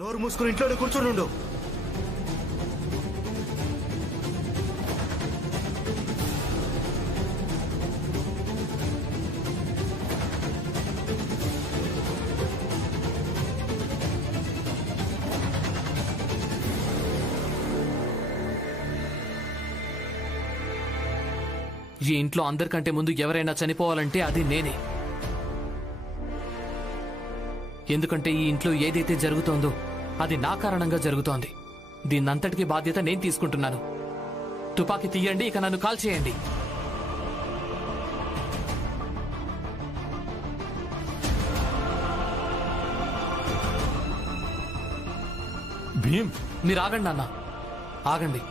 నోరు మూసుకుని ఇంట్లోనే కూర్చొని. ఈ ఇంట్లో అందరికంటే ముందు ఎవరైనా చనిపోవాలంటే అది నేనే. ఎందుకంటే ఈ ఇంట్లో ఏదైతే జరుగుతోందో అది నా కారణంగా జరుగుతోంది. దీన్నంతటికీ బాధ్యత నేను తీసుకుంటున్నాను. తుపాకీ తీయండి, ఇక నన్ను కాల్ చేయండి. భీమ్, మీరు ఆగండి అన్న, ఆగండి.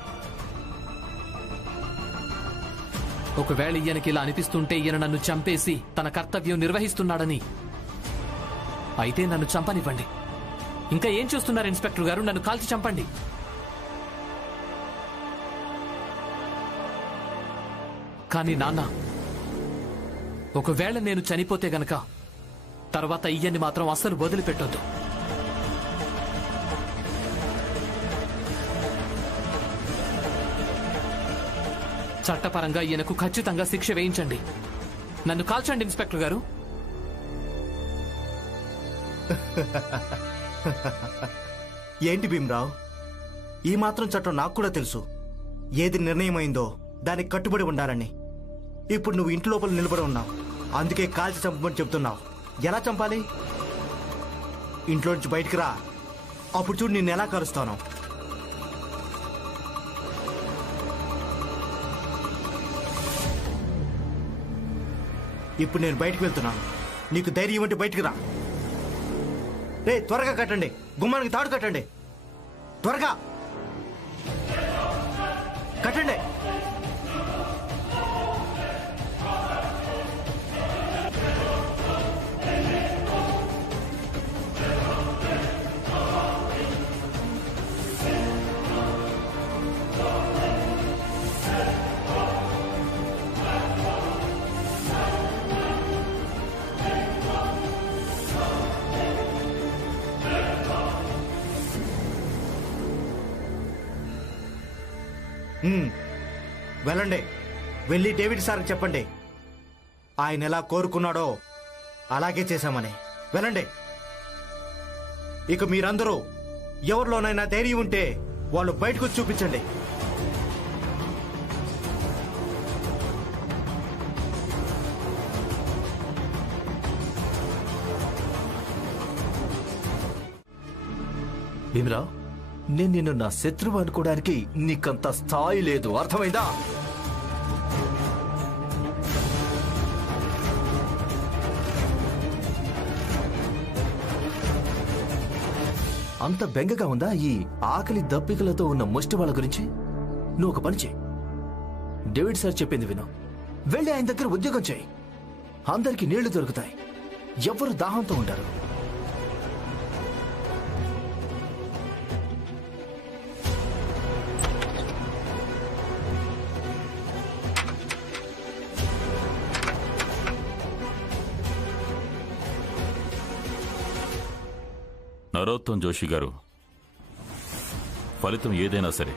ఒకవేళ ఈయనకి ఇలా అనిపిస్తుంటే ఈయన నన్ను చంపేసి తన కర్తవ్యం నిర్వహిస్తున్నాడని అయితే నన్ను చంపనివ్వండి. ఇంకా ఏం చూస్తున్నారు ఇన్స్పెక్టర్ గారు? నన్ను కాల్చి చంపండి. కానీ నాన్న, ఒకవేళ నేను చనిపోతే గనక తర్వాత ఈయన్ని మాత్రం అస్సలు వదిలిపెట్టొద్దు. చట్టపరంగా ఈయనకు ఖచ్చితంగా శిక్ష వేయించండి. నన్ను కాల్చండి ఇన్స్పెక్టర్ గారు. ఏంటి భీమరావు, ఈ మాత్రం చట్టం నాకు కూడా తెలుసు. ఏది నిర్ణయమైందో దానికి కట్టుబడి ఉండాలని. ఇప్పుడు నువ్వు ఇంటి లోపల నిలబడి ఉన్నావు, అందుకే కాల్చి చంపమని చెప్తున్నావు. ఎలా చంపాలి? ఇంట్లో నుంచి బయటికి రా, అప్పుడు చూడు నిన్ను ఎలా కలుస్తాను. ఇప్పుడు నేను బయటికి వెళ్తున్నాను. నీకు ధైర్యం అంటే బయటికి రా. రే, త్వరగా కట్టండి, గుమ్మానికి తాడు కట్టండి, త్వరగా కట్టండి. వెళ్ళండి, వెళ్ళి డేవిడ్ సార్కి చెప్పండి ఆయన ఎలా కోరుకున్నాడో అలాగే చేశామని. వెళ్ళండి. ఇక మీరందరూ ఎవరిలోనైనా ధైర్యం ఉంటే వాళ్ళు బయటకు వచ్చి చూపించండి. భీమరావు, నేను నిన్ను నా శత్రువు అనుకోవడానికి నీకంత స్థాయి లేదు, అర్థమైందా? అంత బెంగగా ఉందా ఈ ఆకలి దప్పికలతో ఉన్న ముష్టి వాళ్ళ గురించి? నువ్వు ఒక పని చేయి, డేవిడ్ సార్ చెప్పింది విను. వెళ్ళి ఆయన దగ్గర ఉద్యోగం చేయి. అందరికీ నీళ్లు దొరుకుతాయి, ఎవరు దాహంతో ఉంటారు. నరోత్తమ్ జోషి గారు, ఫలితం ఏదైనా సరే,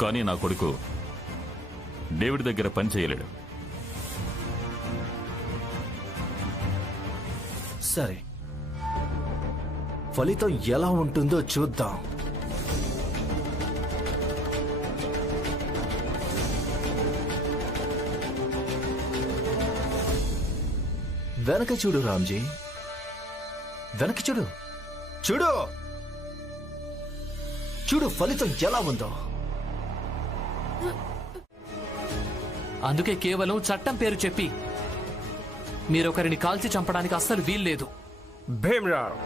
కానీ నా కొడుకు డేవిడ్ దగ్గర పని చేయలేడు. సరే, ఫలితం ఎలా ఉంటుందో చూద్దాం. వెనక చూడు రామ్జీ, వెనక చూడు, చూడు చూడు ఫలితం ఎలా ఉందో. అందుకే కేవలం చట్టం పేరు చెప్పి మీరొకరిని కాల్చి చంపడానికి అస్సలు వీల్లేదు. భీమరావ్,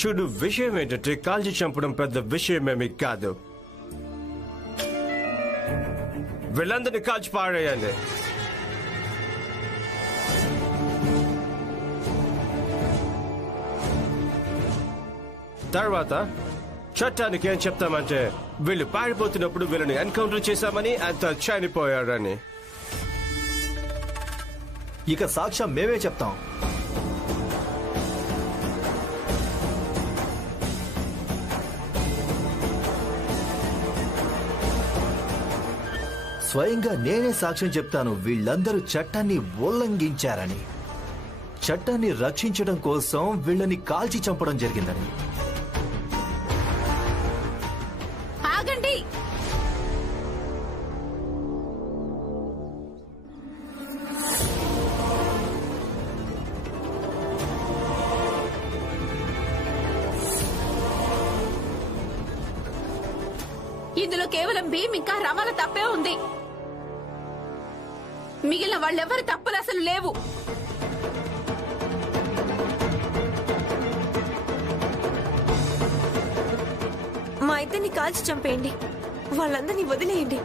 చూడు, విషయం ఏంటంటే కాల్చి చంపడం పెద్ద విషయమేమి కాదు. వీళ్ళందరినీ కాల్చి పారేయండి. తర్వాత చట్టానికి ఏం చెప్తామంటే వీళ్ళు పారిపోతున్నప్పుడు వీళ్ళని ఎన్కౌంటర్ చేశామని, అంత చనిపోయారని. ఇక సాక్ష్యం మేమే చెప్తాం. స్వయంగా నేనే సాక్ష్యం చెప్తాను వీళ్ళందరూ చట్టాన్ని ఉల్లంఘించారని, చట్టాన్ని రక్షించడం కోసం వీళ్ళని కాల్చి చంపడం జరిగిందని. ఆగండి. ఇందులో కేవలం భీమ్ ఇంకా రమల తప్పే ఉంది. మిగిలిన వాళ్ళెవరి తప్పులు అసలు లేవు. మా ఇద్దరిని కాల్చి చంపేయండి, వాళ్ళందరినీ వదిలేయండి.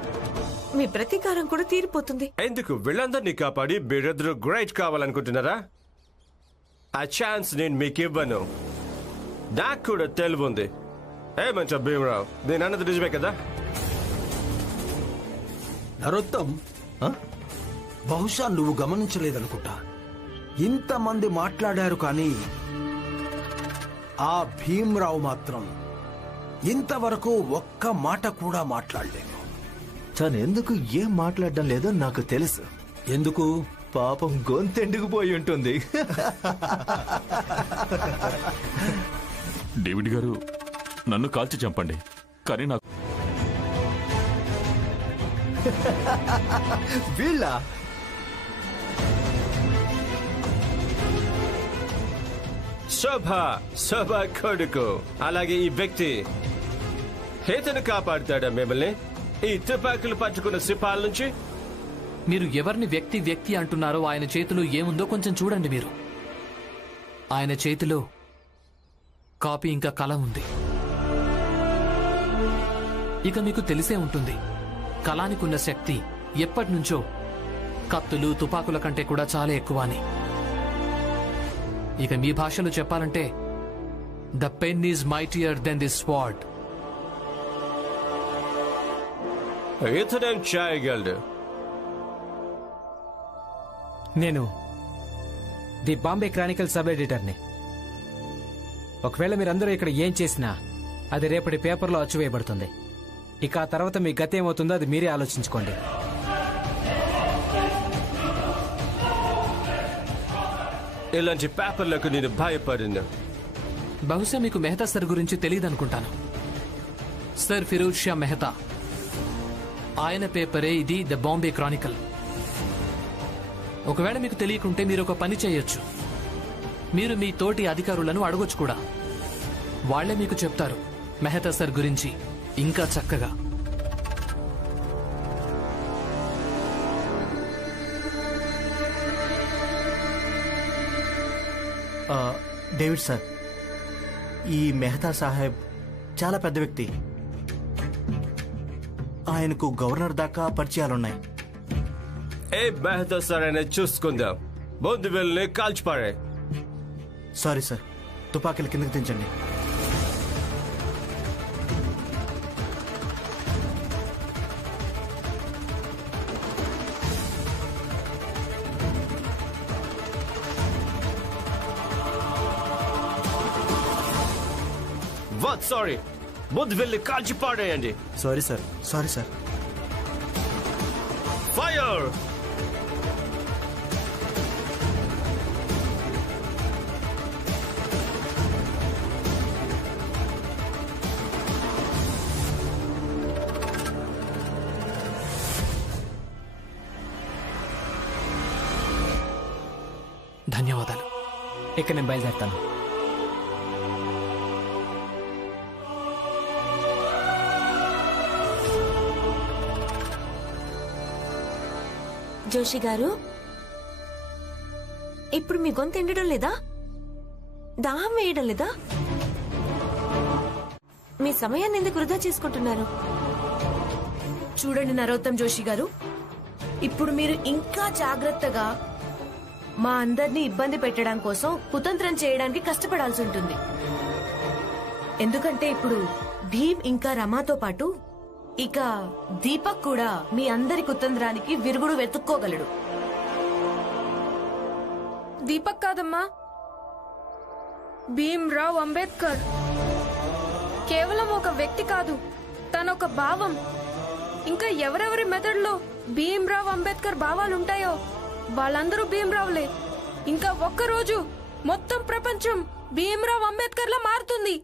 మీ ప్రతీకారం కూడా తీరిపోతుంది. ఎందుకు వీళ్ళందరినీ కాపాడి మీరిద్దరు గ్రేట్ కావాలనుకుంటున్నారా? ఆ ఛాన్స్ నేను మీకు ఇవ్వను. నాకు కూడా తెలివి ఉంది. ఏమంటా భీమరావు, నేను అన్నది నిజమే కదా? నరోత్తం, ఆ? బహుశా నువ్వు గమనించలేదనుకుంటా. ఇంతమంది మాట్లాడారు కానీ ఆ భీమ్రావు మాత్రం ఇంతవరకు ఒక్క మాట కూడా మాట్లాడలేదు. తను ఎందుకు ఏం మాట్లాడడం లేదో నాకు తెలుసు. ఎందుకు? పాపం గొంతెండుకుపోయి ఉంటుంది. డేవిడ్ గారు, నన్ను కాల్చి చంపండి, కానీ నాకు వీళ్ళ శోభ కొడుకు, అలాగే ఈ వ్యక్తి ఇతను కాపాడుతాడా మిమ్మల్ని ఈ తుపాకులు పట్టుకున్న సిపాల నుంచి? మీరు ఎవరిని వ్యక్తి అంటున్నారో ఆయన చేతిలో ఏముందో కొంచెం చూడండి. మీరు ఆయన చేతిలో కాపీ ఇంకా కలం ఉంది. ఇక మీకు తెలిసే ఉంటుంది కలానికున్న శక్తి ఎప్పటినుంచో కత్తులు తుపాకుల కంటే కూడా చాలా ఎక్కువ అని. ఇక మీ భాషలో చెప్పాలంటే the pen is mightier than the sword. ఇతనేం చేయగలడు? నేను ది బాంబే క్రానికల్ సబ్ ఎడిటర్ని. ఒకవేళ మీరందరూ ఇక్కడ ఏం చేసినా అది రేపటి పేపర్లో అచ్చువేయబడుతుంది. ఇక ఆ తర్వాత మీ గతి ఏమవుతుందో అది మీరే ఆలోచించుకోండి. ఇలాంటి పేపర్లకు నేను భయపడిన. బహుశా మీకు మెహతా సర్ గురించి తెలియదనుకుంటాను. సర్ ఫిరోజ్ షా మెహతా, ఆయన పేపరే ఇది ద బాంబే క్రానికల్. ఒకవేళ మీకు తెలియకుంటే మీరు ఒక పని చేయొచ్చు. మీరు మీ తోటి అధికారులను అడగొచ్చు కూడా. వాళ్లే మీకు చెప్తారు మెహతా సర్ గురించి ఇంకా చక్కగా. డేవిడ్ సార్, ఈ మెహతా సాహెబ్ చాలా పెద్ద వ్యక్తి. ఆయనకు గవర్నర్ దాకా పరిచయాలున్నాయి. ఏ మెహతా సార్ అయినా చూసుకుందాం. ముందు వెళ్ళి కాల్చిపారే. సారీ సార్, తుపాకీలు కిందకి దించండి. వాట్ సారీ, ముందు వెళ్ళి కాల్చిపాడేయండి. Sorry sir. Sorry sir. Fire! ధన్యవాదాలు. ఇక నేను బయలుదేరుతాను. జోషి గారు, ఇప్పుడు మీ గొంతు ఎండడం లేదా? దాహం వేయడం లేదా? మీ సమయాన్ని ఎందుకు వృధా చేసుకుంటున్నారు? చూడండి నరోత్తం జోషి గారు, ఇప్పుడు మీరు ఇంకా జాగ్రత్తగా మా అందరినీ ఇబ్బంది పెట్టడం కోసం కుతంత్రం చేయడానికి కష్టపడాల్సి ఉంటుంది. ఎందుకంటే ఇప్పుడు భీమ్ ఇంకా రమాతో పాటు ఇక దీపక్ కూడా మీ అందరి కుతంత్రానికి విరుగుడు వెతుక్కోగలడు. దీపక్ కాదమ్మా, భీమ్రావ్ అంబేద్కర్. కేవలం ఒక వ్యక్తి కాదు, తనొక భావం. ఇంకా ఎవరెవరి మెదడులో భీమ్రావ్ అంబేద్కర్ భావాలుంటాయో వాళ్ళందరూ భీమ్రావులే. ఇంకా ఒక్కరోజు మొత్తం ప్రపంచం భీమ్రావ్ అంబేద్కర్ లా మారుతుంది.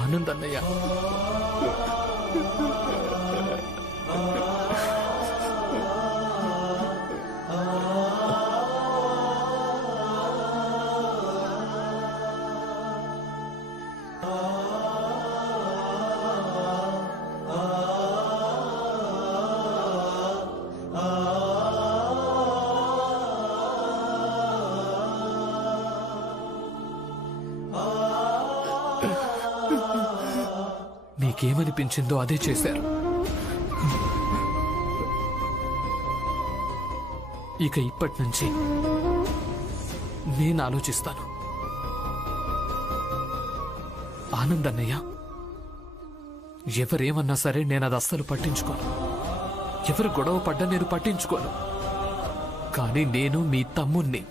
ఆనంద్ అన్నయ్య, మీకేమనిపించిందో అదే చేశారు. ఇక ఇప్పటి నుంచి నేను ఆలోచిస్తాను. ఆనంద్ అన్నయ్య, ఎవరేమన్నా సరే నేను అది అస్సలు పట్టించుకోను. ఎవరు గొడవ పడ్డా నేను పట్టించుకోను. కానీ నేను మీ తమ్ముణ్ణి.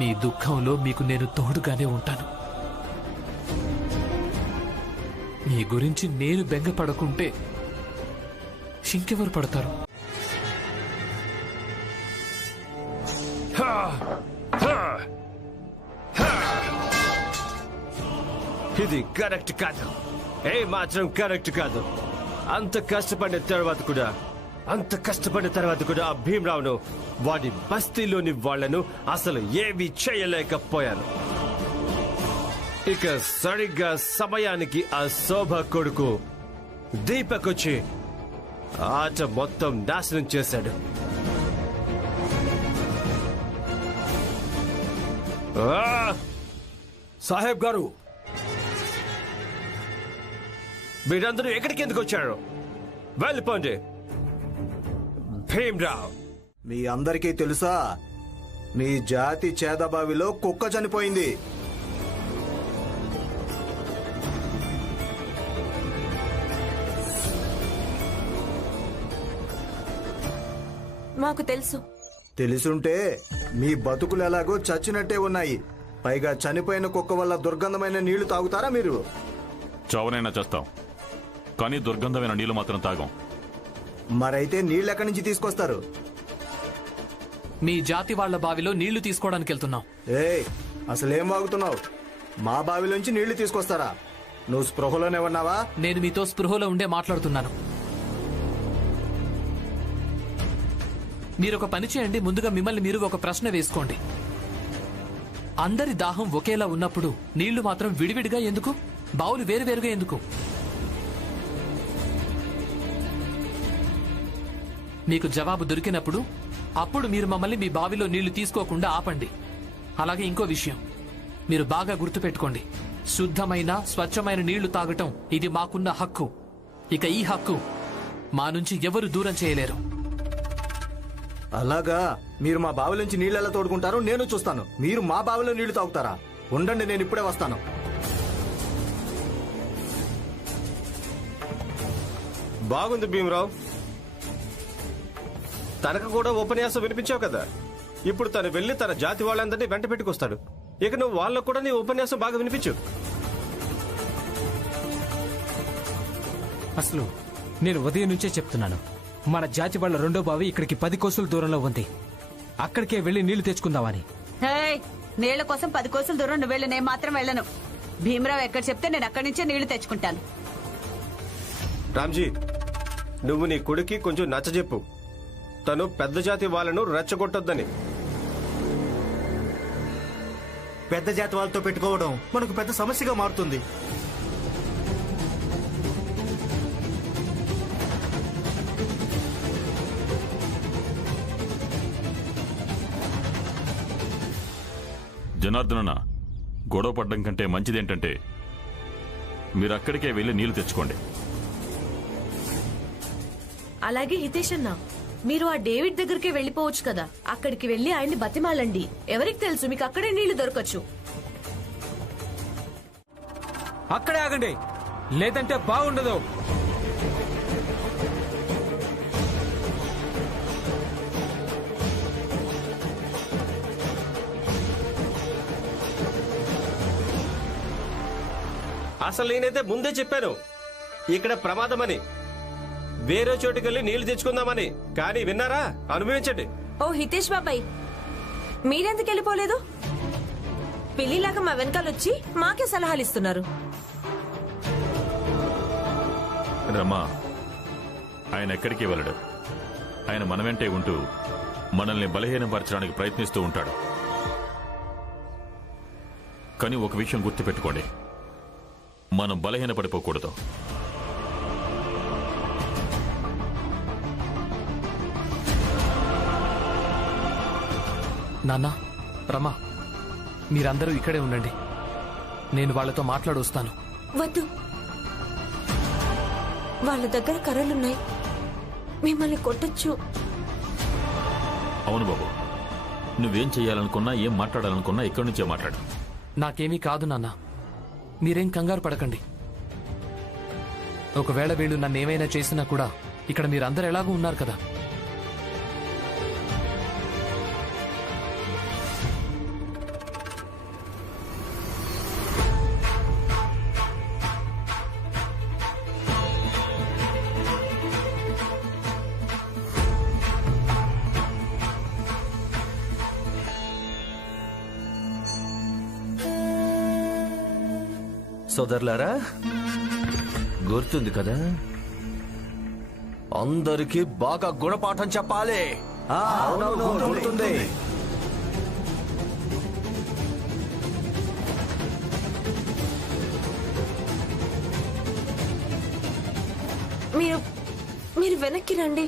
మీ దుఃఖంలో మీకు నేను తోడుగానే ఉంటాను. మీ గురించి నేను బెంగపడకుంటే ఇంకెవరు పడతారు? ఇది కరెక్ట్ కాదు, ఏ మాత్రం కరెక్ట్ కాదు. అంత కష్టపడిన తర్వాత కూడా ఆ భీమ్రావును, వాడి బస్తీలోని వాళ్లను అసలు ఏమీ చేయలేకపోయాను. ఇక సరిగ్గా సమయానికి ఆ శోభ కొడుకు దీపక్ వచ్చి ఆట మొత్తం నాశనం చేశాడు. సాహెబ్ గారు, మీరందరూ ఎక్కడికి ఎందుకు వచ్చారు? వెళ్ళిపోండి. భీమ్రావ్, మీ అందరికీ తెలుసా, మీ జాతి చేదబావిలో కుక్క చనిపోయింది. మాకు తెలుసు. తెలుసుంటే మీ బతుకులు ఎలాగో చచ్చినట్టే ఉన్నాయి. పైగా చనిపోయిన కుక్క వల్ల దుర్గంధమైన నీళ్లు తాగుతారా మీరు? చావనైనా చేస్తాం, కానీ దుర్గంధమైన నీళ్లు మాత్రం తాగం. మరైతే నీళ్ళు ఎక్కడి నుంచి తీసుకొస్తారు? మీ జాతి వాళ్ల బావిలో నీళ్లు తీసుకోవడానికి వెళ్తున్నాం. ఏయ్, అసలేం వాగుతున్నావు? మా బావిలోంచి నీళ్లు తీసుకొస్తారా? నువ్వు స్పృహలోనే ఉన్నావా? నేను మీతో స్పృహలో ఉండే మాట్లాడుతున్నాను. మీరొక పని చేయండి. ముందుగా మిమ్మల్ని మీరు ఒక ప్రశ్న వేసుకోండి. అందరి దాహం ఒకేలా ఉన్నప్పుడు నీళ్లు మాత్రం విడివిడిగా ఎందుకు? బావులు వేరువేరుగా ఎందుకు? మీకు జవాబు దొరికినప్పుడు అప్పుడు మీరు మమ్మల్ని మీ బావిలో నీళ్లు తీసుకోకుండా ఆపండి. అలాగే ఇంకో విషయం మీరు బాగా గుర్తుపెట్టుకోండి. శుద్ధమైన స్వచ్ఛమైన నీళ్లు తాగటం ఇది మాకున్న హక్కు. ఇక ఈ హక్కు మా నుంచి ఎవరు దూరం చేయలేరు. అలాగా? మీరు మా బావిలోంచి నీళ్ళు ఎలా తోడుకుంటారో నేను చూస్తాను. మీరు మా బావిలో నీళ్లు తాగుతారా? ఉండండి, నేను ఇప్పుడే వస్తాను. బాగుంది భీమ్రావ్, తనకు కూడా ఉపన్యాసం వినిపించావు కదా. ఇప్పుడు తను వెళ్లి తన జాతి వాళ్ళందరినీ వెంట పెట్టుకొస్తాడు. ఇక నువ్వు వాళ్ళకు కూడా నీ ఉపన్యాసం బాగా వినిపించు. అసలు నేను ఉదయం నుంచే చెప్తున్నాను, మన జాతి వాళ్ళ రెండో బావి ఇక్కడికి 10 కోసుల దూరంలో ఉంది. అక్కడికే వెళ్లి నీళ్లు తెచ్చుకుందామని. నీళ్ల కోసం 10 కోసుల దూరం నువ్వు వెళ్ళు, నేను మాత్రం వెళ్ళను. భీమరావు ఎక్కడ చెప్తే నేను అక్కడి నుంచే నీళ్లు తెచ్చుకుంటాను. రామ్జీ, నువ్వు నీ కొడుక్కి కొంచెం నచ్చజెప్పు. తను పెద్ద జాతి వాళ్ళను రెచ్చగొట్టొద్దని. పెద్ద జాతి వాళ్ళతో పెట్టుకోవడం మనకు పెద్ద సమస్యగా మారుతుంది. జనార్దనన్న, గొడవ పడ్డం కంటే మంచిదేంటంటే మీరు అక్కడికే వెళ్ళి నీళ్లు తెచ్చుకోండి. అలాగే హితేష్ అన్న, మీరు ఆ డేవిడ్ దగ్గరికే వెళ్లిపోవచ్చు కదా. అక్కడికి వెళ్లి ఆయన్ని బతిమాలండి. ఎవరికి తెలుసు, మీకు అక్కడే నీళ్లు దొరకచ్చు. అక్కడే ఆగండి, లేదంటే బాగుండదు. అసలు నేనైతే ముందే చెప్పాను ఇక్కడ ప్రమాదమని. వేరే చోటుకెళ్ళి నీళ్లు తెచ్చుకుందామని. కానీ విన్నారా? అనుభవించండి. ఓ హితేష్ బాబాయ్, మీరెందుకు వెళ్ళిపోలేదు? పిల్లిలాగా మా వెనకాలొచ్చి మాకే సలహాలు ఇస్తున్నారు. రమ్మా, ఆయన ఎక్కడికి వెళ్ళడు. ఆయన మన వెంటే ఉంటూ మనల్ని బలహీనపరచడానికి ప్రయత్నిస్తూ ఉంటాడు. కానీ ఒక విషయం గుర్తుపెట్టుకోండి, మనం బలహీనపడిపోకూడదు. నాన్న, రమా, మీరందరూ ఇక్కడే ఉండండి. నేను వాళ్ళతో మాట్లాడొస్తాను. వద్దు, వాళ్ళ దగ్గర కర్రలున్నాయి, మిమ్మల్ని కొట్టొచ్చు. అవును బాబు, నువ్వేం చేయాలనుకున్నా, ఏం మాట్లాడాలనుకున్నా ఇక్కడి నుంచే మాట్లాడు. నాకేమీ కాదు నాన్న, మీరేం కంగారు పడకండి. ఒకవేళ వీళ్ళు నన్నేమైనా చేసినా కూడా ఇక్కడ మీరందరూ ఎలాగూ ఉన్నారు కదా. సోదరులారా, గుర్తుంది కదా, అందరికీ బాగా గుణపాఠం చెప్పాలి. గుర్తుంది. మీరు వెనక్కి రండి.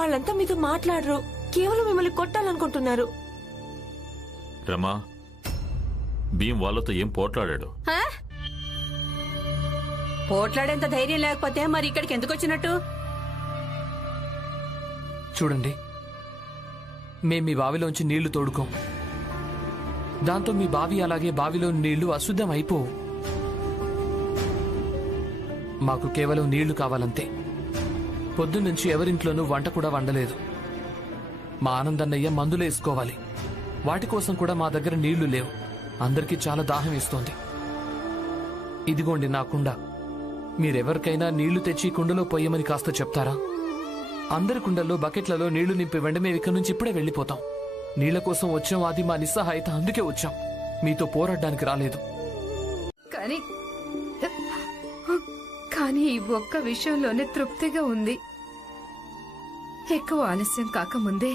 వాళ్ళంతా మీతో మాట్లాడరు, కేవలం మిమ్మల్ని కొట్టాలనుకుంటున్నారు. రమా, భీం వాళ్ళతో ఏం పోట్లాడాడు? పోట్లాడేంత ధైర్యం లేకపోతే మరి ఇక్కడికి ఎందుకు వచ్చినట్టు? చూడండి, మేం మీ బావిలోంచి నీళ్లు తోడుకోం. దాంతో మీ బావి అలాగే బావిలో నీళ్లు అశుద్ధం అయిపోవు. మాకు కేవలం నీళ్లు కావాలంతే. పొద్దున్నుంచి ఎవరింట్లోనూ వంట కూడా వండలేదు. మా ఆనందన్నయ్య మందులేసుకోవాలి. వాటి కోసం కూడా మా దగ్గర నీళ్లు లేవు. అందరికీ చాలా దాహం వేస్తోంది. ఇదిగోండి నా కుండ. మీరెవరికైనా నీళ్లు తెచ్చి కుండలో పొయ్యమని కాస్త చెప్తారా? అందరి కుండల్లో బకెట్లలో నీళ్లు నింపి వెంట మేము ఇక్కడి నుంచి ఇప్పుడే వెళ్ళిపోతాం. నీళ్ల కోసం వచ్చాం, అది మా నిస్సహాయత, అందుకే వచ్చాం. మీతో పోరాడడానికి రాలేదు. కానీ ఈ ఒక్క విషయంలోనే తృప్తిగా ఉంది. ఎక్కువ ఆలస్యం కాకముందే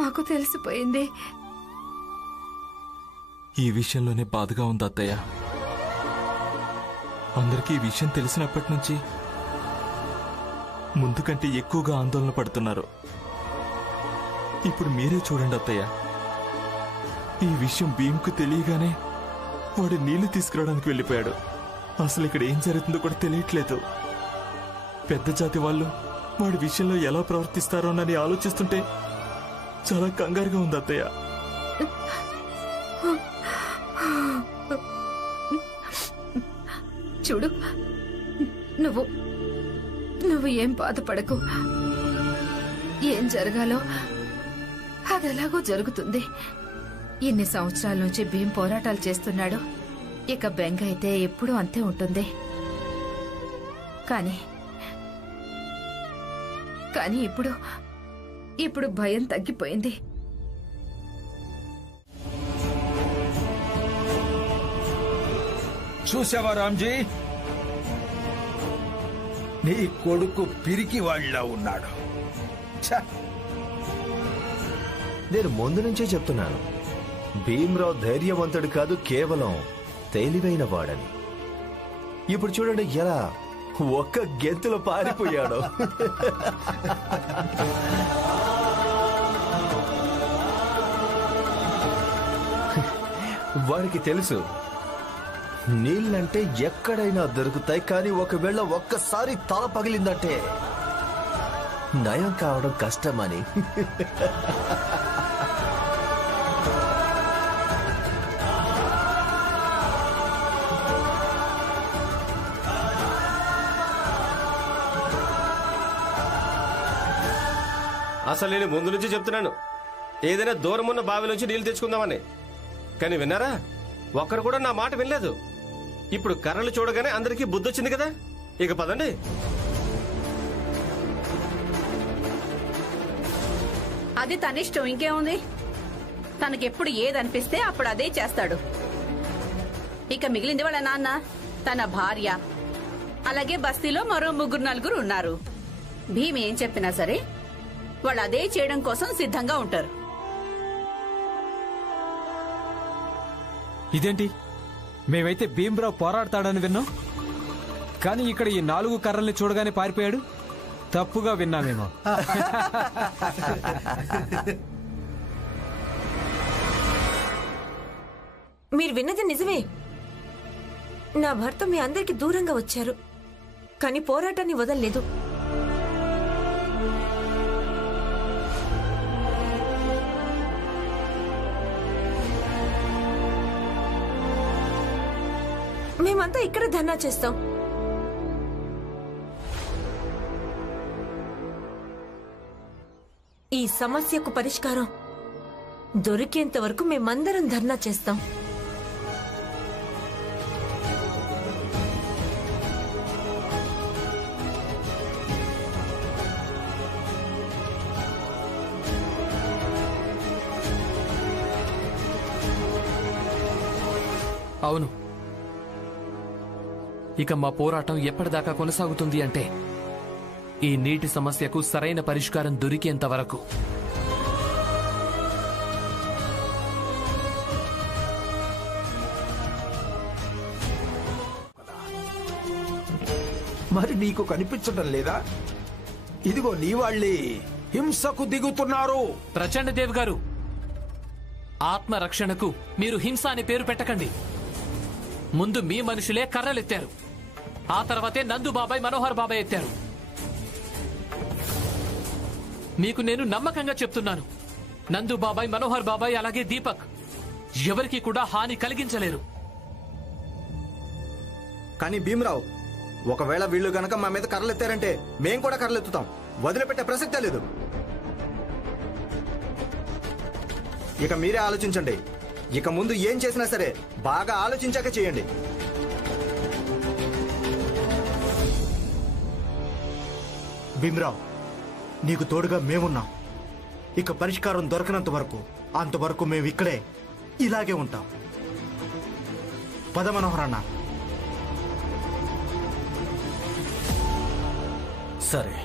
మాకు తెలిసిపోయింది. ఈ విషయంలోనే బాధగా ఉంది అత్తయ్య. అందరికీ ఈ విషయం తెలిసినప్పటి నుంచి ముందు కంటే ఎక్కువగా ఆందోళన పడుతున్నారు. ఇప్పుడు మీరే చూడండి అత్తయ్య, ఈ విషయం భీమ్కు తెలియగానే వాడు నీళ్లు తీసుకురావడానికి వెళ్ళిపోయాడు. అసలు ఇక్కడ ఏం జరుగుతుందో కూడా తెలియట్లేదు. పెద్ద జాతి వాళ్ళు వాడి విషయంలో ఎలా ప్రవర్తిస్తారోనని ఆలోచిస్తుంటే చాలా కంగారుగా ఉంది అత్తయ్య. చూడు, నువ్వు ఏం బాధపడకు. ఏం జరగాలో అదెలాగో జరుగుతుంది. ఇన్ని సంవత్సరాల నుంచి భీం పోరాటాలు చేస్తున్నాడు. ఇక బెంగ అయితే ఎప్పుడూ అంతే ఉంటుంది. కానీ ఇప్పుడు భయం తగ్గిపోయింది. చూసావా రామ్జీ, నీ కొడుకు పిరికి వాళ్ళ ఉన్నాడు. ఛ! నేను ముందు నుంచే చెప్తున్నాను, భీమ్రావ్ ధైర్యవంతుడు కాదు, కేవలం తెలివైన వాడని. ఇప్పుడు చూడండి ఎలా ఒక్క గెంతులో పారిపోయాడు. వాడికి తెలుసు నీళ్ళంటే ఎక్కడైనా దొరుకుతాయి, కానీ ఒకవేళ ఒక్కసారి తల పగిలిందంటే నయం కావడం కష్టమని. అసలు నేను ముందు నుంచి చెప్తున్నాను, ఏదైనా దూరం ఉన్న బావి నుంచి నీళ్లు తెచ్చుకుందామని. కానీ విన్నారా? ఒక్కరు కూడా నా మాట వినలేదు. ఇప్పుడు కర్రలు చూడగానే అందరికీ బుద్ధి వచ్చింది కదా. ఇక పదండి. అది తనిష్టం, ఇంకేముంది? తనకెప్పుడు ఏదనిపిస్తే అప్పుడు అదే చేస్తాడు. ఇక మిగిలింది వాళ్ళ నాన్న, తన భార్య, అలాగే బస్తీలో మరో 3-4 ఉన్నారు. భీమ్ ఏం చెప్పినా సరే వాళ్ళు అదే చేయడం కోసం సిద్ధంగా ఉంటారు. ఇదేంటి, మేమైతే భీమ్రావ్ పోరాడతాడని విన్నాం, కానీ ఇక్కడ ఈ 4 కర్రల్ని చూడగానే పారిపోయాడు. తప్పుగా విన్నామేమో. మీరు విన్నది నిజమే. నా భర్త మీ అందరికి దూరంగా వచ్చారు, కానీ పోరాటాన్ని వదలలేదు. మేమంతా ఇక్కడ ధర్నా చేస్తాం. ఈ సమస్యకు పరిష్కారం దొరికేంత వరకు మేమందరం ధర్నా చేస్తాం. అవును, ఇక మా పోరాటం ఎప్పటిదాకా కొనసాగుతుంది అంటే ఈ నీటి సమస్యకు సరైన పరిష్కారం దొరికేంత వరకు. మరి నీకు కనిపించడం లేదా? ఇదిగో నీ వాళ్ళే హింసకు దిగుతున్నారు. ప్రచండ దేవ్ గారు, ఆత్మరక్షణకు మీరు హింస అని పేరు పెట్టకండి. ముందు మీ మనుషులే కర్రలెత్తారు, ఆ తర్వాతే నందు బాబాయ్, మనోహర్ బాబాయ్ ఎత్తారు. మీకు నేను నమ్మకంగా చెప్తున్నాను, నందు బాబాయ్, మనోహర్ బాబాయ్, అలాగే దీపక్ ఎవరికి కూడా హాని కలిగించలేరు. కానీ భీమ్రావ్, ఒకవేళ వీళ్ళు గనక మా మీద కర్రలెత్తారంటే మేం కూడా కర్రలెత్తుతాం, వదిలిపెట్టే ప్రసక్తే లేదు. ఇక మీరే ఆలోచించండి. ఇక ముందు ఏం చేసినా సరే బాగా ఆలోచించాక చేయండి. భీమ్రావ్, నీకు తోడుగా మేమున్నాం. ఇక పరిష్కారం దొరకనంత వరకు అంతవరకు మేము ఇక్కడే ఇలాగే ఉంటాం. పద మనోహర్ అన్న. సరే,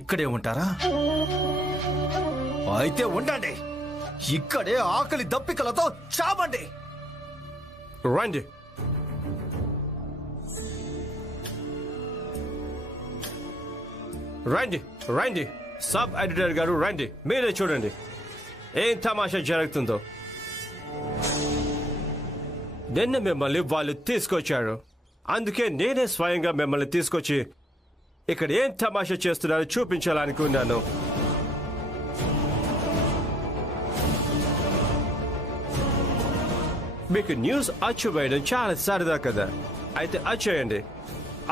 ఇక్కడే ఉంటారా? అయితే ఉండండి. ఇక్కడే ఆకలి దప్పికలతో చావండి. రండి. రండి రండి సబ్ ఎడిటర్ గారు, రండి. మీరే చూడండి ఏం తమాషా జరుగుతుందో. నిన్న మిమ్మల్ని వాళ్ళు తీసుకొచ్చారు, అందుకే నేనే స్వయంగా మిమ్మల్ని తీసుకొచ్చి ఇక్కడ ఏం తమాషా చేస్తున్నారో చూపించాలనుకున్నాను. మీకు న్యూస్ అచ్చు వేయడం చాలా సరదా కదా. అయితే అచ్చేయండి,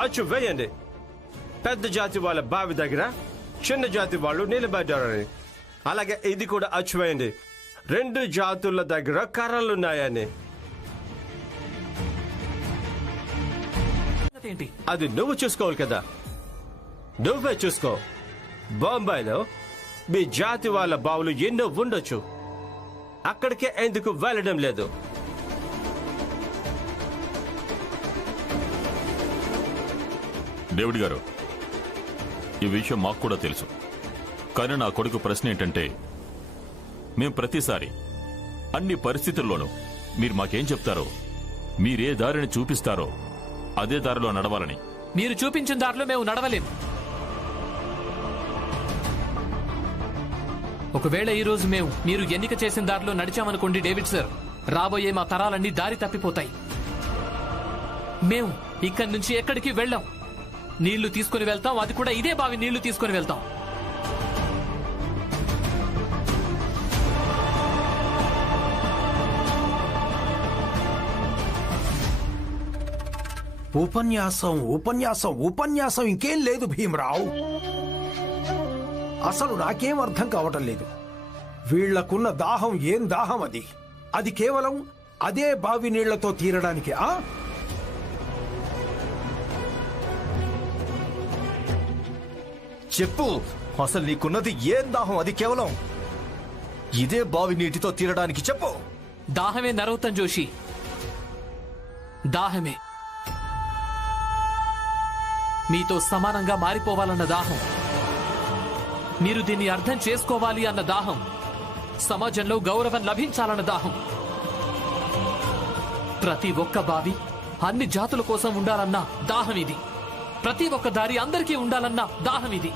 అచ్చు వేయండి. పెద్ద జాతి వాళ్ళ బావి దగ్గర చిన్న జాతి వాళ్ళు నిలబడ్డారని. అలాగే ఇది కూడా అచ్చు వేయండి, 2 జాతుల దగ్గర కర్రలున్నాయని. అది నువ్వు చూసుకోవాలి కదా, నువ్వే చూసుకో. బొంబాయిలో మీ జాతి వాళ్ళ బావులు ఎన్నో ఉండొచ్చు, అక్కడికే ఎందుకు వెళ్ళడం లేదు? డేవిడ్ గారు, ఈ విషయం మాకు కూడా తెలుసు. కానీ నా కొడుకు ప్రశ్న ఏంటంటే, మేం ప్రతిసారి అన్ని పరిస్థితుల్లోనూ మీరు మాకేం చెప్తారో, మీరే దారిని చూపిస్తారో అదే దారిలో నడవాలని. మీరు చూపించిన దారిలో మేము నడవలేం. ఒకవేళ ఈ రోజు మీరు ఎన్నిక చేసిన దారిలో నడిచామనుకోండి డేవిడ్ సార్, రాబోయే మా తరాలన్నీ దారి తప్పిపోతాయి. మేము ఇక్కడి నుంచి ఎక్కడికి వెళ్ళాం. నీళ్లు తీసుకుని వెళ్తాం, అది కూడా ఇదే బావి నీళ్లు తీసుకుని వెళ్తాం. ఉపన్యాసం ఉపన్యాసం ఉపన్యాసం ఇంకేం లేదు భీమరావు. అసలు నాకేం అర్థం కావటం లేదు. వీళ్లకున్న దాహం ఏం దాహం అది? అది కేవలం అదే బావి నీళ్లతో తీరడానికి. చెప్పు, అసలు నీకున్నది ఏం దాహం? అది కేవలం ఇదే బావి నీటితో తీరడానికి చెప్పు. దాహమే నరోత్తమ్ జోషి, దాహమే. మీతో సమానంగా మారిపోవాలన్న దాహం, మీరు దీన్ని అర్థం చేసుకోవాలి అన్న దాహం, సమాజంలో గౌరవం లభించాలన్న దాహం. ప్రతి ఒక్క బావి అన్ని జాతుల కోసం ఉండాలన్న దాహం ఇది. ప్రతి ఒక్క దారి అందరికీ ఉండాలన్న దాహం ఇది.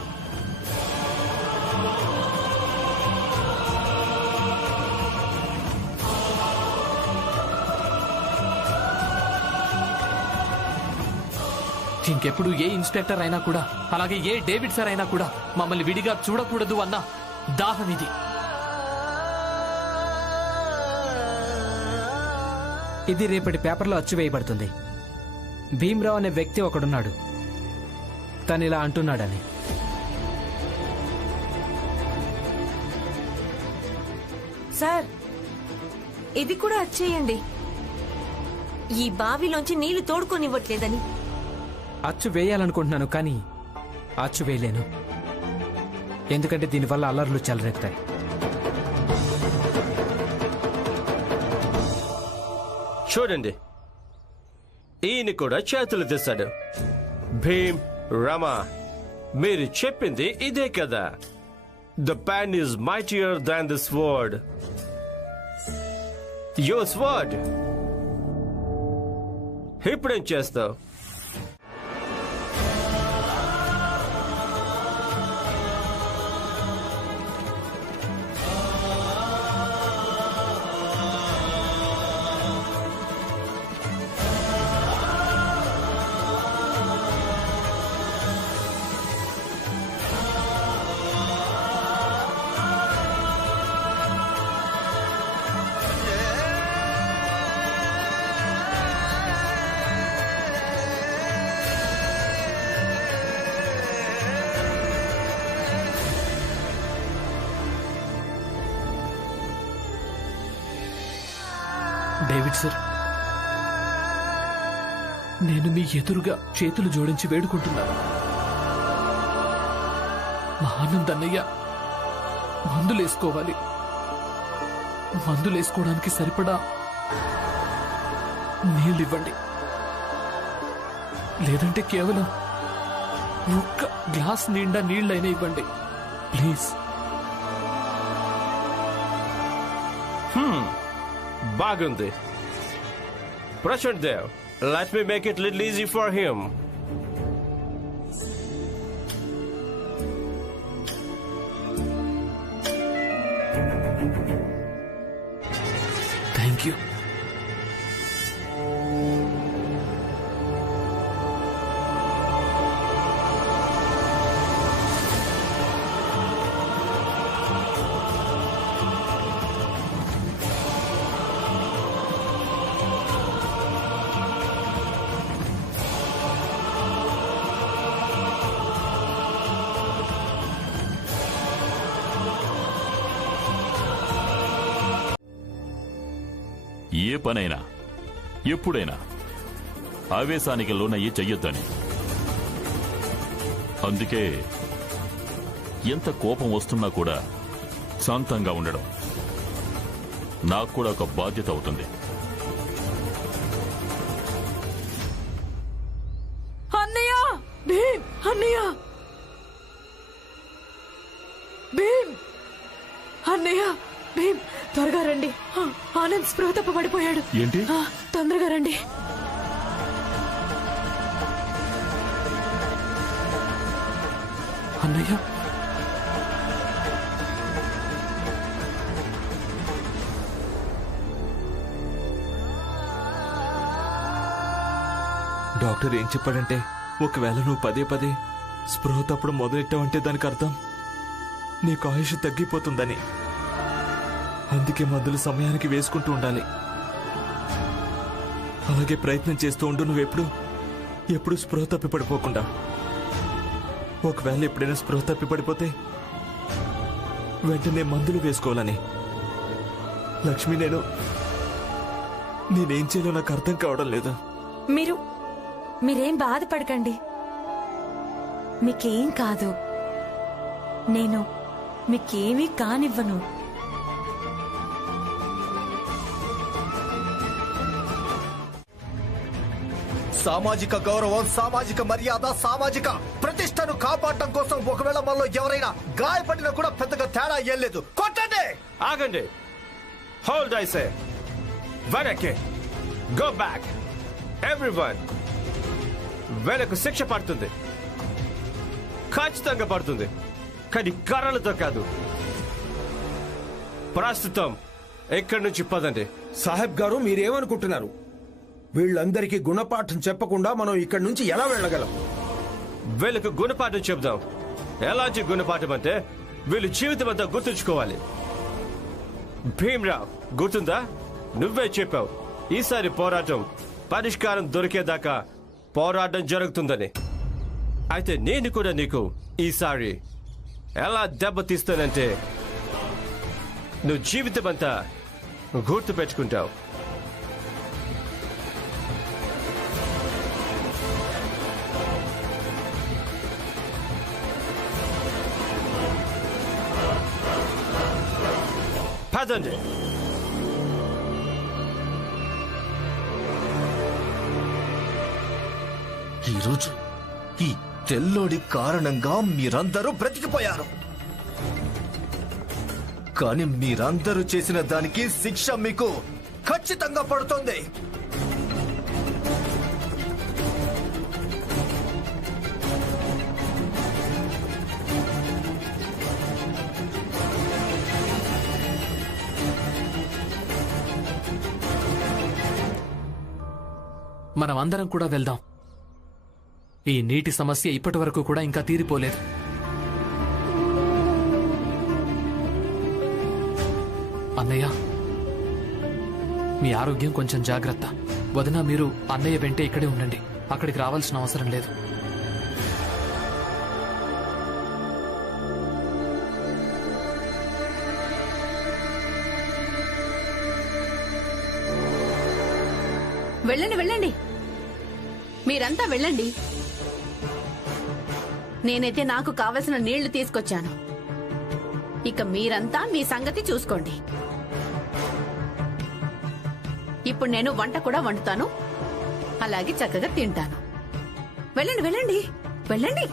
ఇంకెప్పుడు ఏ ఇన్స్పెక్టర్ అయినా కూడా, అలాగే ఏ డేవిడ్ సార్ అయినా కూడా మమ్మల్ని విడిగా చూడకూడదు అన్న దాహం ఇది. ఇది రేపటి పేపర్లో అచ్చువేయబడుతుంది. భీమ్రావ్ అనే వ్యక్తి ఒకడున్నాడు, తను ఇలా అంటున్నాడని. సార్, ఇది కూడా వచ్చేయండి. ఈ బావిలోంచి నీళ్లు తోడుకొనివ్వట్లేదని. అచ్చు వేయాలనుకుంటున్నాను, కానీ అచ్చు వేయలేను. ఎందుకంటే దీనివల్ల అల్లర్లు చెలరేగుతాయి. చూడండి, ఈయన కూడా చేతులు తెస్తాడు. భీమ్, రమ, మీరు చెప్పింది ఇదే కదా? The pan is mightier than the sword. Your sword. ఇప్పుడేం చేస్తావు? డేవిడ్ సార్, నేను మీ ఎదురుగా చేతులు జోడించి వేడుకుంటున్నాను. మా ఆనందన్నయ్య మందులేసుకోవాలి. మందులేసుకోవడానికి సరిపడా నీళ్ళివ్వండి. లేదంటే కేవలం ఒక్క గ్లాస్ నిండా నీళ్ళైనా ఇవ్వండి ప్లీజ్. బాగుంది. Prashant Dev, let me make it little easy for him. Thank you. ఏ పనైనా ఎప్పుడైనా ఆవేశానికి లోనయ్యి చెయ్యొద్దని. అందుకే ఎంత కోపం వస్తున్నా కూడా శాంతంగా ఉండడం నాకు కూడా ఒక బాధ్యత అవుతుంది. అన్నయ్య! భీమ్! అన్నయ్య భీమ్ అన్నయ్య భీమ్ త్వరగా రండి. ఆనంద్ స్పృహ తప్ప పడిపోయాడు. ఏంటి? తొందరగా రండి. అన్నయ్య డాక్టర్ ఏం చెప్పాడంటే ఒకవేళ నువ్వు పదే పదే స్పృహ తప్పడం మొదలెట్టావంటే దానికి అర్థం నీకు ఆయుష్ తగ్గిపోతుందని. అందుకే మందులు సమయానికి వేసుకుంటూ ఉండాలి. అలాగే ప్రయత్నం చేస్తూ ఉండు. ఎప్పుడు స్పృహ తప్పి పడిపోకుండా. ఒకవేళ ఎప్పుడైనా స్పృహ తప్పి పడిపోతే వెంటనే మందులు వేసుకోవాలని. లక్ష్మి, నేనేం చేయాలో నాకు అర్థం కావడం లేదు. మీరేం బాధపడకండి. మీకేం కాదు. నేను మీకేమీ కానివ్వను. సామాజిక గౌరవం, సామాజిక మర్యాద, సామాజిక ప్రతిష్టను కాపాడటం కోసం ఒకవేళ మనలో ఎవరైనా గాయపడినా కూడా పెద్దగా తేడా ఏం లేదు. కొట్టండి. ఆగండి. Hold I say. వెనక్కి. Go back. ఎవ్రీవన్. వెనక్కు శిక్ష పడుతుంది. ఖచ్చితంగా పడుతుంది. కానీ కర్రలతో కాదు. ప్రస్తుతం ఎక్కడి నుంచి పదండి. సాహెబ్ గారు, మీరేమనుకుంటున్నారు? వీళ్ళందరికీ గుణపాఠం చెప్పకుండా మనం ఇక్కడి నుంచి ఎలా వెళ్ళగలం? వీళ్ళకు గుణపాఠం చెప్దాం. ఎలాంటి గుణపాఠం అంటే వీళ్ళు జీవితం అంతా గుర్తుంచుకోవాలి. భీమ్రావ్, గుర్తుందా? నువ్వే చెప్పావు ఈసారి పోరాటం పరిష్కారం దొరికేదాకా పోరాటం జరుగుతుందని. అయితే నేను కూడా నీకు ఈసారి ఎలా దెబ్బతీస్తానంటే నువ్వు జీవితం అంతా గుర్తు పెట్టుకుంటావు. పదండి. ఈరోజు ఈ తెల్లోడి కారణంగా మీరందరూ బ్రతికిపోయారు. కానీ మీరందరూ చేసిన దానికి శిక్ష మీకు ఖచ్చితంగా పడుతుంది. మనం అందరం కూడా వెళ్దాం. ఈ నీటి సమస్య ఇప్పటి వరకు కూడా ఇంకా తీరిపోలేదు. అన్నయ్య, మీ ఆరోగ్యం కొంచెం జాగ్రత్త. వదిన, మీరు అన్నయ్య వెంటే ఇక్కడే ఉండండి. అక్కడికి రావాల్సిన అవసరం లేదు. వెళ్ళండి వెళ్ళండి, మీరంతా వెళ్ళండి. నేనైతే నాకు కావలసిన నీళ్లు తీసుకొచ్చాను. ఇక మీరంతా మీ సంగతి చూసుకోండి. ఇప్పుడు నేను వంట కూడా వండుతాను, అలాగే చక్కగా తింటాను. వెళ్ళండి వెళ్ళండి వెళ్ళండి.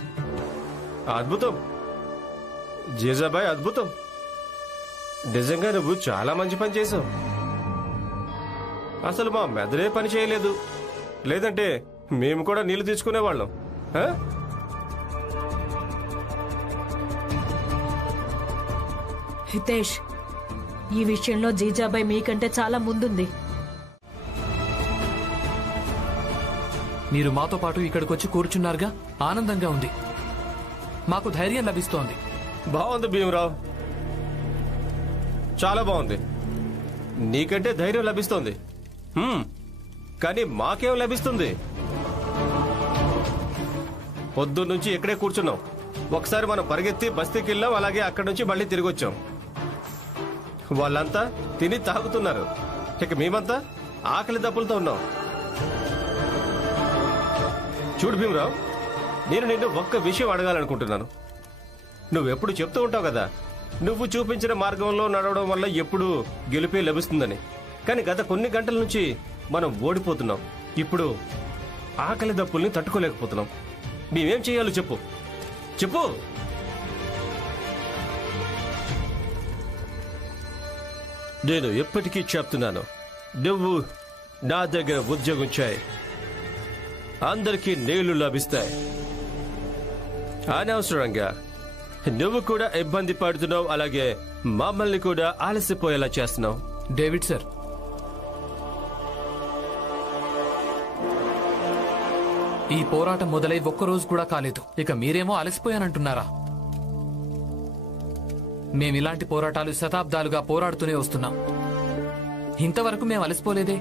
అద్భుతం జీజాబాయ్, అద్భుతం. నిజంగా నువ్వు చాలా మంచి పని చేసావు. అసలు మా మెదడే పని చేయలేదు. లేదంటే మేము కూడా నీళ్లు తీసుకునేవాళ్ళం. హితేష్, ఈ విషయంలో జీజాబాయ్ మీకంటే చాలా ముందుంది. మీరు మాతో పాటు ఇక్కడికొచ్చి కూర్చున్నారుగా, ఆనందంగా ఉంది. మాకు ధైర్యం లభిస్తోంది. బాగుంది భీమరావు, చాలా బాగుంది. నీకంటే ధైర్యం లభిస్తోంది. కానీ మాకేం లభిస్తుంది? పొద్దున్నుంచి ఇక్కడే కూర్చున్నాం. ఒకసారి మనం పరిగెత్తి బస్తీకి వెళ్ళాం, అలాగే అక్కడి నుంచి మళ్ళీ తిరిగి వచ్చాం. వాళ్ళంతా తిని తాగుతున్నారు, ఇక మేమంతా ఆకలి దప్పులతో ఉన్నాం. చూడు భీమరావు, నేను నిన్ను ఒక్క విషయం అడగాలనుకుంటున్నాను. నువ్వెప్పుడు చెప్తూ ఉంటావు కదా, నువ్వు చూపించిన మార్గంలో నడవడం వల్ల ఎప్పుడు గెలుపే లభిస్తుందని. కానీ గత కొన్ని గంటల నుంచి మనం ఓడిపోతున్నాం. ఇప్పుడు ఆకలి దప్పుల్ని తట్టుకోలేకపోతున్నాం. మేమేం చేయాలో చెప్పు చెప్పు. నేను ఎప్పటికీ చెప్తున్నాను, నువ్వు నా దగ్గర ఉద్యోగం చేయి, అందరికీ నీళ్లు లభిస్తాయి. అనవసరంగా నువ్వు కూడా ఇబ్బంది పడుతున్నావు, అలాగే మమ్మల్ని కూడా ఆలసిపోయేలా చేస్తున్నావు. డేవిడ్ సార్, ఈ పోరాటం మొదలై ఒక్కరోజు కూడా కాలేదు, ఇక మీరేమో అలసిపోయానంటున్నారా? మేమిలాంటి పోరాటాలు శతాబ్దాలుగా పోరాడుతూనే వస్తున్నాం. ఇంతవరకు మేము అలసిపోలేదే.